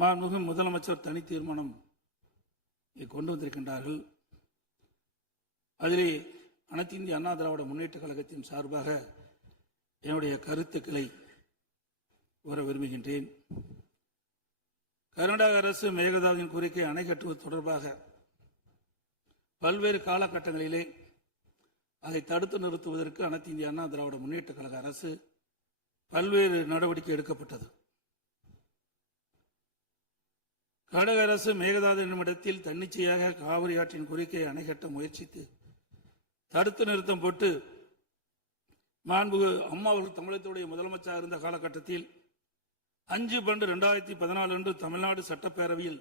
மாண்புமிகு முதலமைச்சர் தனி தீர்மானம் கொண்டு வந்திருக்கின்றார்கள். அதிலே அனைத்து இந்திய அண்ணா திராவிட முன்னேற்ற கழகத்தின் சார்பாக என்னுடைய கருத்துக்களை கூற விரும்புகின்றேன். கர்நாடக அரசு மேகதாதுவின் கோரிக்கை அணை கட்டுவது தொடர்பாக பல்வேறு காலகட்டங்களிலே அதை தடுத்து நிறுத்துவதற்கு அனைத்து இந்திய அண்ணா திராவிட முன்னேற்ற கழக அரசு பல்வேறு நடவடிக்கை எடுக்கப்பட்டது. கர்நாடக அரசு மேகதாது என்னும் இடத்தில் தன்னிச்சையாக காவிரி ஆற்றின் கோரிக்கையை அணை கட்ட முயற்சித்து தடுத்து நிறுத்தம் போட்டு மாண்புமிகு அம்மா அவர்கள் தமிழகத்துடைய முதலமைச்சராக இருந்த காலகட்டத்தில் 5/12/2014 அன்று தமிழ்நாடு சட்டப்பேரவையில்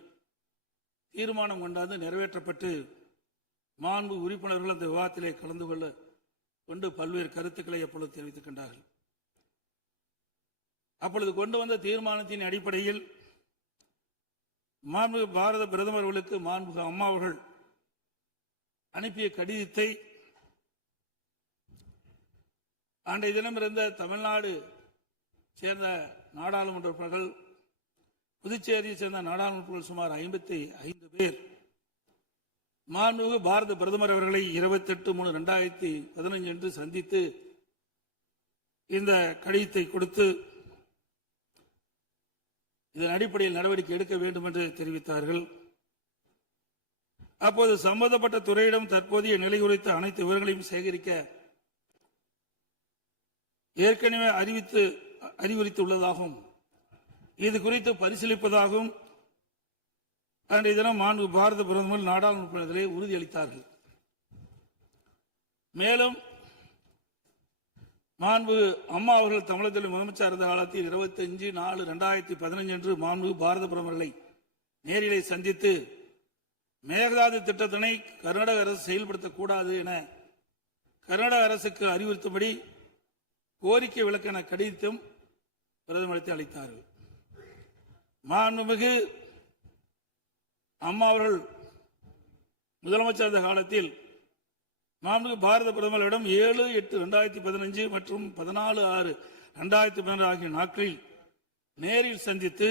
தீர்மானம் கொண்டாந்து நிறைவேற்றப்பட்டு மாண்பு உறுப்பினர்கள் அந்த விவாதத்திலே கலந்து கொண்டு பல்வேறு கருத்துக்களை அப்பொழுது தெரிவித்திருக்கின்றார்கள். அப்பொழுது கொண்டு வந்த தீர்மானத்தின் அடிப்படையில் மாண்புமிகு பாரத பிரதமர் அவர்களுக்கு மாண்புமிகு அம்மா அவர்கள் அனுப்பிய கடிதத்தை அன்றைய தினம் இருந்த தமிழ்நாடு சேர்ந்த நாடாளுமன்ற உறுப்பினர்கள், புதுச்சேரியை சேர்ந்த நாடாளுமன்ற சுமார் 55 பேர் மாண்புமிகு பாரத பிரதமர் அவர்களை 28/3/2015 அன்று சந்தித்து இந்த கடிதத்தை கொடுத்து இதன் அடிப்படையில் நடவடிக்கை எடுக்க வேண்டும் என்று தெரிவித்தார்கள். அப்போது சம்பந்தப்பட்ட துறையிடம் தற்போதைய நிலை குறித்த அனைத்து விவரங்களையும் சேகரிக்க ஏற்கனவே அறிவுறுத்தியுள்ளதாகவும் இது குறித்து பரிசீலிப்பதாகவும் அன்றைய தினம் மாண்பு பாரத பிரதமர் நாடாளுமன்றத்திலே உறுதியளித்தார்கள். மேலும் மாண்பு அம்மா அவர்கள் தமிழகத்தில் முதலமைச்சர் இருந்த காலத்தில் 25/4/2015 அன்று மாண்பு பாரத பிரதமர்களை நேரிலே சந்தித்து மேகதாது திட்டத்தினை கர்நாடக அரசு செயல்படுத்தக்கூடாது என கர்நாடக அரசுக்கு அறிவுறுத்தும்படி கோரிக்கை விளக்கென கடிதம் பிரதமரிடத்தில் அளித்தார்கள். மாண்புமிகு அம்மா அவர்கள் முதலமைச்சர் இருந்த காலத்தில் மாண்புமிகு பாரத பிரதமரிடம் 7/8/2015 மற்றும் 14/6/2012 ஆகிய நாட்களில் நேரில் சந்தித்து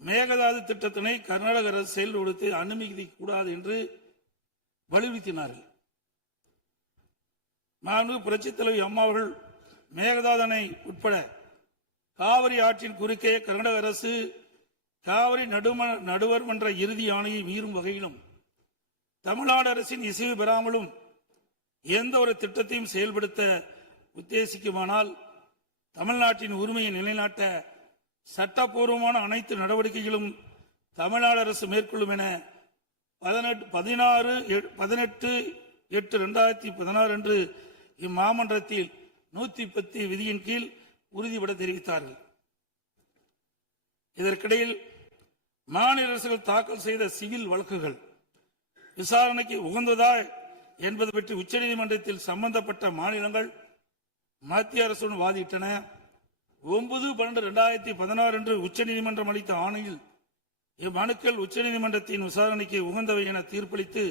மேகதாது திட்டத்தினை கர்நாடக அரசு செயல்படுத்த அனுமதிக்கூடாது என்று வலியுறுத்தினார்கள். மாண்புமிகு புரட்சித் தலைவி அம்மா அவர்கள் மேகதாது அணை உட்பட காவிரி ஆற்றின் குறுக்கே கர்நாடக அரசு காவிரி நடுவர் மன்ற இறுதி ஆணையை மீறும் வகையிலும் தமிழ்நாடு அரசின் இசைவு பெறாமலும் எந்த ஒரு திட்டத்தையும் செயல்படுத்த உத்தேசிக்குமானால் தமிழ்நாட்டின் உரிமையை நிலைநாட்ட சட்டப்பூர்வமான அனைத்து நடவடிக்கைகளும் தமிழ்நாடு அரசு மேற்கொள்ளும் என 18/8/2016 அன்று இம்மாமன்றத்தில் 110 விதியின் கீழ் உறுதிபட தெரிவித்தார்கள். இதற்கிடையில் மாநில அரசுகள் தாக்கல் செய்த சிவில் வழக்குகள் விசாரணைக்கு உகந்ததா என்பது பற்றி உச்சநீதிமன்றத்தில் சம்பந்தப்பட்ட மாநிலங்கள் மத்திய அரசுடன் வாதிட்டன. 9/12/2016 அன்று உச்சநீதிமன்றம் அளித்த ஆணையில் இம்மனுக்கள் உச்சநீதிமன்றத்தின் விசாரணைக்கு உகந்தவை என தீர்ப்பளித்து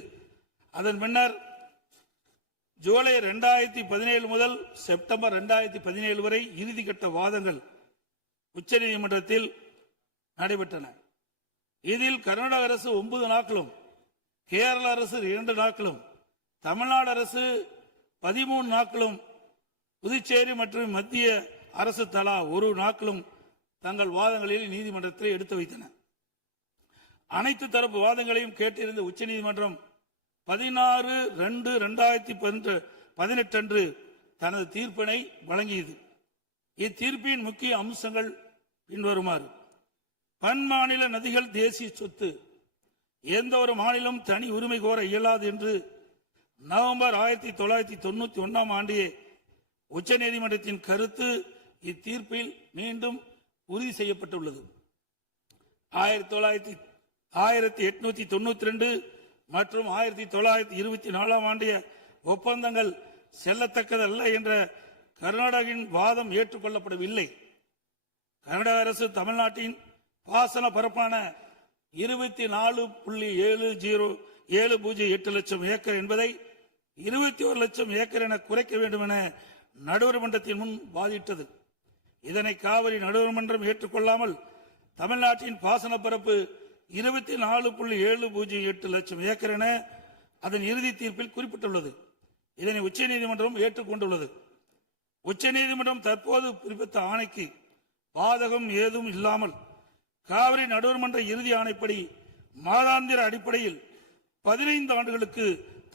அதன் பின்னர் ஜூலை 2017 முதல் செப்டம்பர் 2017 வரை இறுதிக்கட்ட வாதங்கள் உச்சநீதிமன்றத்தில் நடைபெற்றன. இதில் கர்நாடக அரசு 9 நாட்களும், கேரள அரசு 2 நாட்களும், தமிழ்நாடு அரசு 13 நாட்களும், புதுச்சேரி மற்றும் மத்திய அரசு தலா 1 நாட்களும் தங்கள் வாதங்களில் நீதிமன்றத்தில் எடுத்து வைத்தன. அனைத்து தரப்பு வாதங்களையும் கேட்டிருந்த உச்சநீதிமன்றம் 16/2/2018 அன்று தனது தீர்ப்பினை வழங்கியது. இத்தீர்ப்பின் முக்கிய அம்சங்கள் பின்வருமாறு: பன்மாநில நதிகள் தேசிய சொத்து, எந்த ஒரு மாநிலம் தனி உரிமை கோர இயலாது என்று நவம்பர் 1991 ஆண்டே உச்சநீதிமன்றத்தின் கருத்து இத்தீர்ப்பில் மீண்டும் உறுதி செய்யப்பட்டுள்ளது. 1892 மற்றும் 1924 ஆண்டிய ஒப்பந்தங்கள் செல்லத்தக்கதல்ல என்ற கர்நாடகின் வாதம் ஏற்றுக்கொள்ளப்படவில்லை. கர்நாடக அரசு தமிழ்நாட்டின் பாசன பரப்பான 24.7008 லட்சம் ஏக்கர் என்பதை 21 லட்சம் ஏக்கர் என குறைக்க வேண்டும் என நடுவர் மன்றத்தின் முன் வாதிட்டது. இதனை காவிரி நடுவர் மன்றம் ஏற்றுக்கொள்ளாமல் தமிழ்நாட்டின் பாசன பரப்பு 24.708 லட்சம் ஏக்கர் என அதன் இறுதி தீர்ப்பில் குறிப்பிட்டுள்ளது. இதனை உச்சநீதிமன்றம் ஏற்றுக்கொண்டுள்ளது. உச்சநீதிமன்றம் தற்போது பிறப்பித்த ஆணைக்கு பாதகம் ஏதும் இல்லாமல் காவிரி நடுவர்மன்ற இறுதி ஆணைப்படி மாதாந்திர அடிப்படையில் 15 ஆண்டுகளுக்கு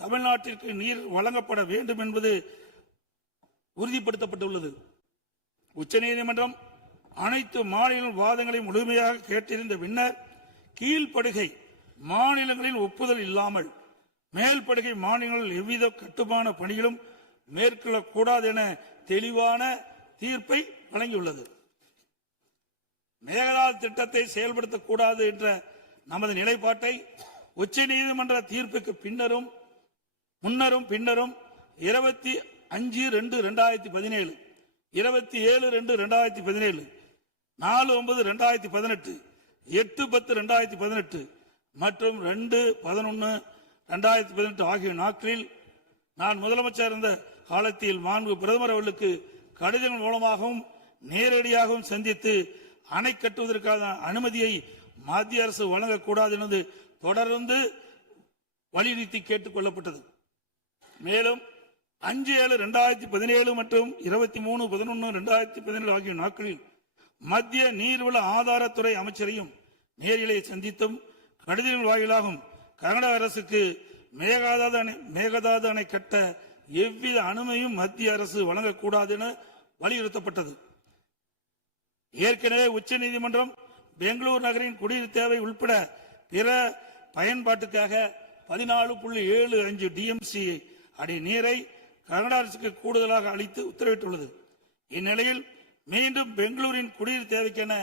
தமிழ்நாட்டிற்கு நீர் வழங்கப்பட வேண்டும் என்பது உறுதிப்படுத்தப்பட்டுள்ளது. உச்சநீதிமன்றம் அனைத்து மாநில வாதங்களையும் முழுமையாக கேட்டிருந்த பின்னர் கீழ்ப்படுகை மாநிலங்களின் ஒப்புதல் இல்லாமல் மேல்படுகை மாநிலங்களில் எவ்வித கட்டுமான பணிகளும் மேற்கொள்ளக்கூடாது என தெளிவான தீர்ப்பை வழங்கியுள்ளது. மேகதாது திட்டத்தை செயல்படுத்தக்கூடாது என்ற நமது நிலைப்பாட்டை உச்சநீதிமன்ற தீர்ப்புக்கு முன்னரும் பின்னரும் 25/2/2017, 27/2/2017, 4/9/2018, 8/10/2018 மற்றும் 2/11/2018 ஆகிய நாட்களில் நான் முதலமைச்சர் இருந்த காலத்தில் மாண்பு பிரதமர் அவர்களுக்கு கடிதங்கள் மூலமாகவும் நேரடியாகவும் சந்தித்து அணை கட்டுவதற்கான அனுமதியை மத்திய அரசு வழங்கக்கூடாது என்பது தொடர்ந்து வலியுறுத்தி கேட்டுக் கொள்ளப்பட்டது. மேலும் 5/7/2017 மற்றும் 23/11/2017 ஆகிய நாட்களில் மத்திய நீர்வள ஆதாரத்துறை அமைச்சரையும் நேரிலே சந்தித்தும் கடிதங்கள் வாயிலாகவும் கர்நாடக அரசுக்கு மேகதாது அணை கட்ட எவ்வித அனுமதியும் மத்திய அரசு வழங்கக்கூடாது என வலியுறுத்தப்பட்டது. ஏற்கனவே உச்சநீதிமன்றம் பெங்களூரு நகரின் குடிநீர் தேவை உட்பட பிற பயன்பாட்டுக்காக 14.75 டிஎம்சி அடி நீரை கர்நாடக அரசுக்கு கூடுதலாக அளித்து உத்தரவிட்டுள்ளது. இந்நிலையில் மீண்டும் பெங்களூரின் குடிநீர் தேவைக்கென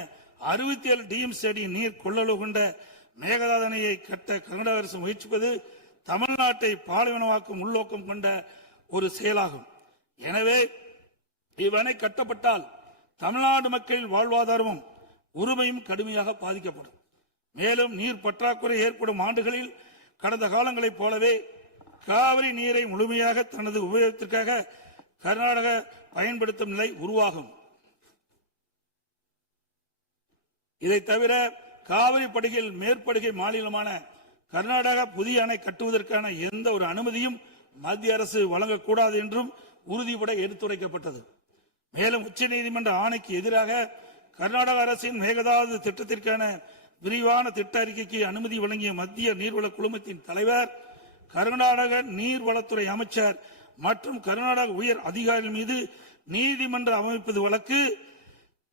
67 டிஎம்சி அடி நீர் கொள்ளளவு கொண்ட மேகதாது அணையை கட்ட கர்நாடக அரசு முயற்சிப்பது தமிழ்நாட்டை பாலைவனமாக்கும் உள்நோக்கம் கொண்ட ஒரு செயலாகும். எனவே இவ்வணை கட்டப்பட்டால் தமிழ்நாடு மக்களின் வாழ்வாதாரமும் உரிமையும் கடுமையாக பாதிக்கப்படும். மேலும் நீர் பற்றாக்குறை ஏற்படும் ஆண்டுகளில் கடந்த காலங்களைப் போலவே காவிரி நீரை முழுமையாக தனது உபயோகத்திற்காக கர்நாடக பயன்படுத்தும் நிலை உருவாகும். இதை தவிர காவிரி படுகையில் மேற்படுகை மாநிலமான கர்நாடகா புதிய அணை கட்டுவதற்கான எந்த ஒரு அனுமதியும் மத்திய அரசு வழங்கக்கூடாது என்றும் உறுதிபட எடுத்துரைக்கப்பட்டது. மேலும் உச்சநீதிமன்ற ஆணைக்கு எதிராக கர்நாடக அரசின் மேகதாது திட்டத்திற்கான விரிவான திட்ட அறிக்கைக்கு அனுமதி வழங்கிய மத்திய நீர்வள குழுமத்தின் தலைவர், கர்நாடக நீர்வளத்துறை அமைச்சர் மற்றும் கர்நாடக உயர் அதிகாரிகள் மீது நீதிமன்ற அமைப்பது வழக்கு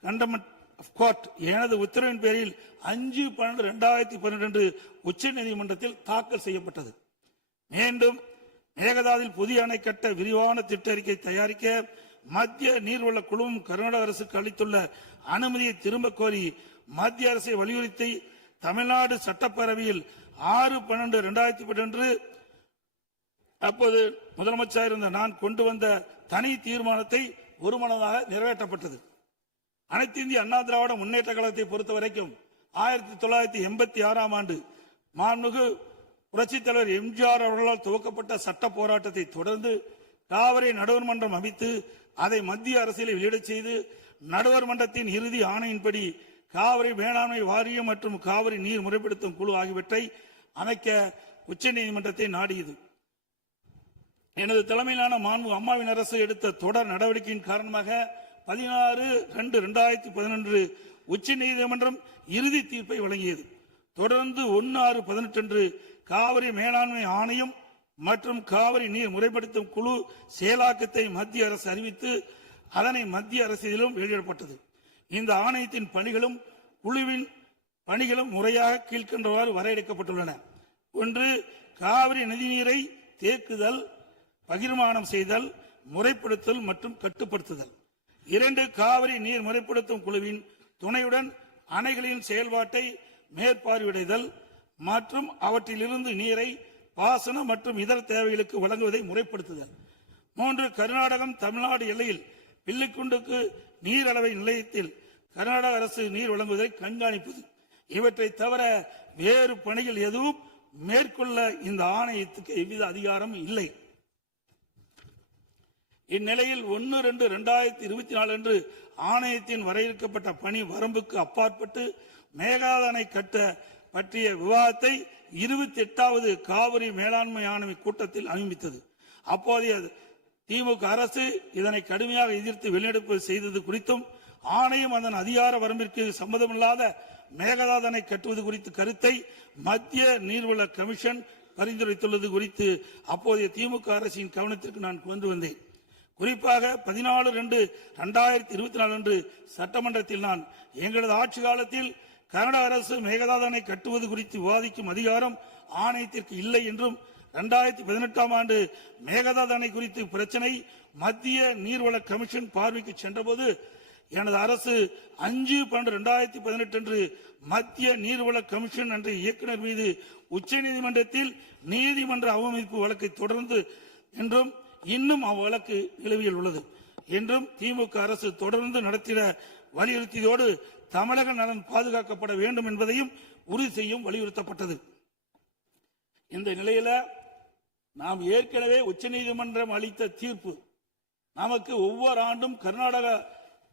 கண்டெம்ப்ட் ஆஃப் கோர்ட் எனது உத்தரவின் பேரில் 5/12/2012 உச்சநீதிமன்றத்தில் தாக்கல் செய்யப்பட்டது. மீண்டும் மேகதாதில் புதிய அணை கட்ட விரிவான திட்ட அறிக்கை தயாரிக்க மத்திய நீர்வள குழுமம் கர்நாடக அரசுக்கு அளித்துள்ள அனுமதியை திரும்ப கோரி மத்திய அரசை வலியுறுத்தி தமிழ்நாடு சட்டப்பேரவையில் 6/12/2012 அப்போது முதலமைச்சர் இருந்த நான் கொண்டு வந்த தனி தீர்மானத்தை ஒருமனதாக நிறைவேற்றப்பட்டது. அனைத்து இந்திய அண்ணா திராவிட முன்னேற்ற கழகத்தை பொறுத்தவரைக்கும் 1986 ஆண்டு மாண்புமிகு புரட்சித் தலைவர் எம்ஜிஆர் அவர்களால் துவக்கப்பட்ட சட்ட போராட்டத்தை தொடர்ந்து காவிரி நடுவர் மன்றம் அமைத்து அதை மத்திய அரசியலை வெளியிடச் செய்து நடுவர் மன்றத்தின் இறுதி ஆணையின்படி காவிரி மேலாண்மை வாரியம் மற்றும் காவிரி நீர் முறைப்படுத்தும் குழு ஆகியவற்றை அமைக்க உச்சநீதிமன்றத்தை நாடியது. எனது தலைமையிலான மாண்பு அம்மாவின் அரசு எடுத்த தொடர் நடவடிக்கையின் காரணமாக 16/2/2011 உச்சநீதிமன்றம் இறுதி தீர்ப்பை வழங்கியது. தொடர்ந்து 1/6/18 காவிரி மேலாண்மை ஆணையம் மற்றும் காவிரி நீர் முறைப்படுத்தும் குழு செயலாக்கத்தை மத்திய அரசு அறிவித்து அதனை மத்திய அரசியலும் வெளியிடப்பட்டது. இந்த ஆணையத்தின் பணிகளும் குழுவின் பணிகளும் முறையாக கீழ்கண்டவாறு வரையறுக்கப்பட்டுள்ளன. 1. காவிரி நதிநீரை தேக்குதல், பகிர்மானம் செய்தல், முறைப்படுத்தல் மற்றும் கட்டுப்படுத்துதல். 2. காவிரி நீர் முறைப்படுத்தும் குழுவின் துணையுடன் அணைகளின் செயல்பாட்டை மேற்பார்வையிடுதல் மற்றும் அவற்றிலிருந்து நீரை பாசன மற்றும் இதர தேவைகளுக்கு வழங்குவதை முறைப்படுத்துதல். 3. கர்நாடகம் தமிழ்நாடு எல்லையில் பில்லிக்குண்டுக்கு நீர் அளவை நிலையத்தில் கர்நாடக அரசு நீர் வழங்குவதை கண்காணிப்பது. இவற்றை தவிர வேறு பணிகள் எதுவும் மேற்கொள்ள இந்த ஆணையத்துக்கு எவ்வித அதிகாரம் இல்லை. இந்நிலையில் 1/2/2024 அன்று ஆணையத்தின் வரையறுக்கப்பட்ட பணி வரம்புக்கு அப்பாற்பட்டு மேகதாது அணை கட்ட பற்றிய விவாதத்தை 28வது காவிரி மேலாண்மை ஆணைய கூட்டத்தில் அனுமதித்தது. அப்போதைய திமுக அரசு இதனை கடுமையாக எதிர்த்து வெளிநடப்பு செய்தது குறித்தும் ஆணையம் அதன் அதிகார வரம்பிற்கு சம்மதமில்லாத மேகதாது அணை கட்டுவது குறித்த கருத்தை மத்திய நீர்வள கமிஷன் பரிந்துரைத்துள்ளது குறித்து அப்போதைய திமுக அரசின் கவனத்திற்கு நான் கொண்டு வந்தேன். குறிப்பாக 14/2/2024 அன்று சட்டமன்றத்தில் நான் எங்களது ஆட்சி காலத்தில் கர்நாடக அரசு மேகதாது அணை கட்டுவது குறித்து விவாதிக்கும் அதிகாரம் ஆணையத்திற்கு இல்லை என்றும் 2018ஆம் ஆண்டு மேகதாது அணை குறித்து பிரச்சனை மத்திய நீர்வள கமிஷன் பார்வைக்கு சென்றபோது எனது அரசு 5/12/2018 அன்று மத்திய நீர்வள கமிஷன் என்ற இயக்குநர் மீது உச்சநீதிமன்றத்தில் நீதிமன்ற அவமதிப்பு வழக்கை தொடர்ந்து என்றும் இன்னும் அவ்வழக்கு நிலுவையில் உள்ளது என்றும் திமுக அரசு தொடர்ந்து நடத்திட வலியுறுத்தியதோடு தமிழக நலன் பாதுகாக்கப்பட வேண்டும் என்பதையும் உறுதி செய்யும் வலியுறுத்தப்பட்டது. இந்த நிலையில நாம் ஏற்கனவே உச்சநீதிமன்றம் அளித்த தீர்ப்பு நமக்கு ஒவ்வொரு ஆண்டும் கர்நாடக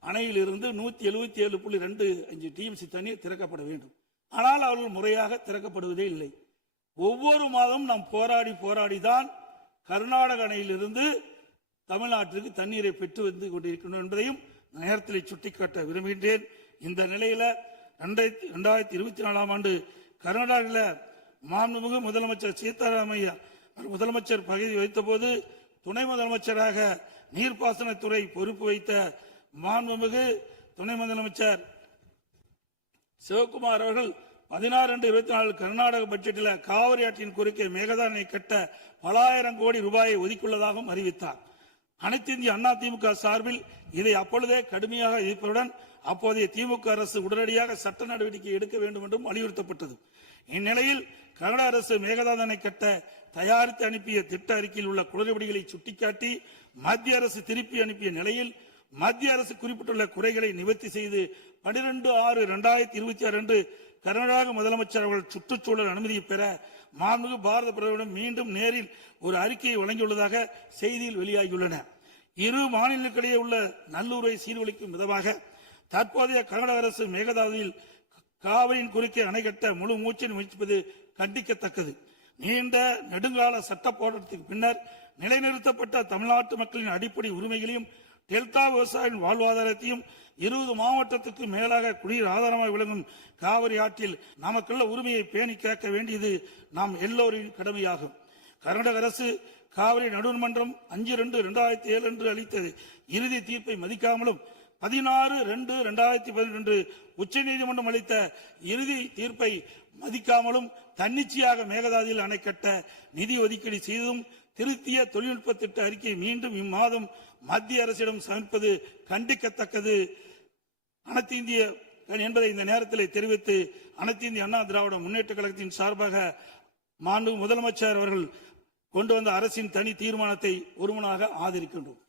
அணையிலிருந்து 177.25 டிஎம்சி தண்ணீர் திறக்கப்பட வேண்டும். ஆனால் அவர்கள் முறையாக திறக்கப்படுவதே இல்லை. ஒவ்வொரு மாதம் நாம் போராடிதான் கர்நாடக அணையிலிருந்து தமிழ்நாட்டிற்கு தண்ணீரை பெற்று வந்து கொண்டிருக்கணும் என்பதையும் நேரத்தில் சுட்டிக்காட்ட விரும்புகின்றேன். இந்த நிலையில 2024ஆம் ஆண்டு கர்நாடகாவில் மாண்புமிகு முதலமைச்சர் சீதாராமையா முதலமைச்சர் பதவி வைத்த போது துணை முதலமைச்சராக நீர்ப்பாசனத்துறை பொறுப்பு வைத்த மாண்புமிகு துணை முதலமைச்சர் சிவகுமார் அவர்கள் 16/2/24 கர்நாடக பட்ஜெட்டில் காவிரி ஆற்றின் குறுக்கே மேகதாது அணை கட்ட பல ஆயிரம் கோடி ரூபாயை ஒதுக்கியுள்ளதாகவும் அறிவித்தார். அனைத்து இந்திய அண்ணா திமுக சார்பில் இதை அப்பொழுதே கடுமையாக எதிர்ப்பதுடன் அப்போதைய திமுக அரசு உடனடியாக சட்ட நடவடிக்கை எடுக்க வேண்டும் என்றும் வலியுறுத்தப்பட்டது. இந்நிலையில் கர்நாடக அரசு மேகதாது அணை கட்ட தயாரித்து அனுப்பிய திட்ட அறிக்கையில் உள்ள குளறுபடிகளை சுட்டிக்காட்டி மத்திய அரசு திருப்பி அனுப்பிய நிலையில் மத்திய அரசு குறிப்பிட்டுள்ள குறைகளை நிவர்த்தி செய்து 12/6/2026 அன்று கர்நாடக முதலமைச்சர் அவர்கள் சுற்றுச்சூழல் அனுமதியை பெற மாண்புமிகு பாரத பிரதமரிடம் மீண்டும் நேரில் ஒரு அறிக்கையை வழங்கியுள்ளதாக செய்தியில் வெளியாகியுள்ளன. இரு மாநிலங்களுக்கிடையே உள்ள நல்லுறவை சீர்குலைக்கும் விதமாக தற்போதைய கர்நாடக அரசு மேகதாதுவில் காவிரியின் குறுக்கே அணை கட்ட முழு மூச்சில் முயற்சிப்பது கண்டிக்கத்தக்கது. நீண்ட நெடுங்கால சட்ட போராட்டத்துக்கு பின்னர் நிலைநிறுத்தப்பட்ட தமிழ்நாட்டு மக்களின் அடிப்படை உரிமைகளையும் டெல்டா விவசாயியின் வாழ்வாதாரத்தையும் 20 மாவட்டத்துக்கு மேலாக குடிநீர் ஆதாரமாக விளங்கும் காவிரி ஆற்றில் நமக்குள்ள உரிமையை பேணி காக்க வேண்டியது நாம் எல்லோரின் கடமையாகும். கர்நாடக அரசு காவிரி நடுவர்மன்றம் 5/2/2007 அன்று அளித்த இறுதி தீர்ப்பை மதிக்காமலும் 16/2/2018 உச்சநீதிமன்றம் அளித்த இறுதி தீர்ப்பை மதிக்காமலும் தன்னிச்சையாக மேகதாதுவில் அணை கட்ட நிதி ஒதுக்கீடு செய்ததும் திருத்திய தொழில்நுட்ப திட்ட அறிக்கை மீண்டும் இம்மாதம் மத்திய அரசிடம் சமர்ப்பது கண்டிக்கத்தக்கது அனைத்து இந்திய என்பதை இந்த நேரத்தில் தெரிவித்து அனைத்து இந்திய அண்ணா திராவிட முன்னேற்ற கழகத்தின் சார்பாக மாண்பு முதலமைச்சர் அவர்கள் கொண்டு வந்த அரசின் தனி தீர்மானத்தை ஒருமனாக ஆதரிக்கின்றோம்.